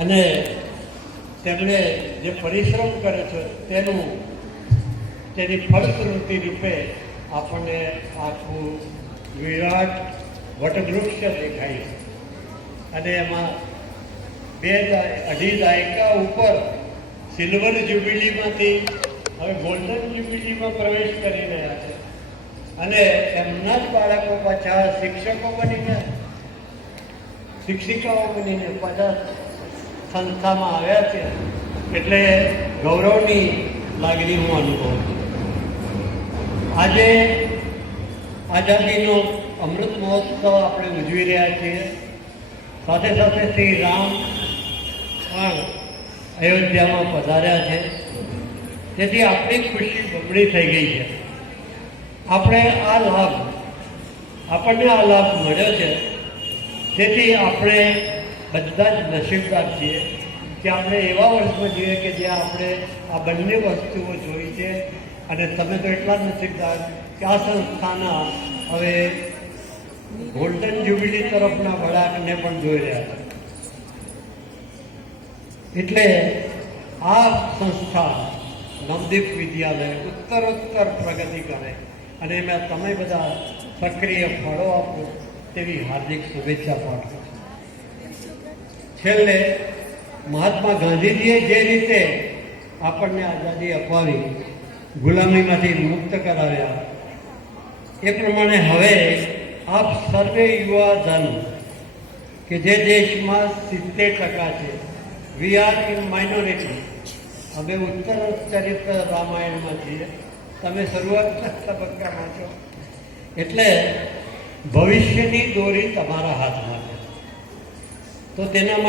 અને તેમણે જે પરિશ્રમ કરે છે તેની ફલશ્રુતિ રૂપે આપણને આખું વિરાટ વટવૃક્ષ દેખાય છે. અને એમાં 2-2.5 દાયકા ઉપર સિલ્વર જ્યુબિલીમાંથી હવે ગોલ્ડન જ્યુબિલીમાં પ્રવેશ કરી રહ્યા છે. અને એમના જ બાળકો પાછા શિક્ષિકાઓ બનીને પાછા સંસ્થામાં આવ્યા છે. એટલે ગૌરવની લાગણી હું અનુભવું છું. આજે આઝાદીનો અમૃત મહોત્સવ આપણે ઉજવી રહ્યા છીએ. સાથે સાથે શ્રી રામ પણ અયોધ્યામાં પધાર્યા છે. તેથી આપણી ખુશી બમણી થઈ ગઈ છે. આપણને આ લાભ મળ્યો છે. તેથી આપણે બધા જ નસીબદાર છીએ કે આપણે એવા વર્ષમાં જોઈએ કે જ્યાં આપણે આ બંને વસ્તુઓ જોઈ છે. અને તમે તો એટલા જ નસીબદાર કે આ સંસ્થાના હવે ગોલ્ડન જ્યુબિલી તરફના વળાંકને પણ જોઈ રહ્યા છે. એટલે આ સંસ્થા નવદીપ વિદ્યાલય ઉત્તરોત્તર પ્રગતિ કરે અને એમાં તમે બધા સક્રિય ફળો આપો તેવી હાર્દિક શુભેચ્છા પાઠવું છું. છેલ્લે મહાત્મા ગાંધીજીએ જે રીતે આપણને આઝાદી અપાવી, ગુલામીમાંથી મુક્ત કરાવ્યા, એ પ્રમાણે હવે આપ સર્વે યુવાધન કે જે દેશમાં 70% છે, વી આર ઇન માઇનોરિટી. હવે ઉત્તરોત્તરિત રામાયણમાં છીએ, તમે શરૂઆતના તબક્કામાં છો. એટલે ભવિષ્યની દોરી તમારા હાથમાં છે. તો તેના માટે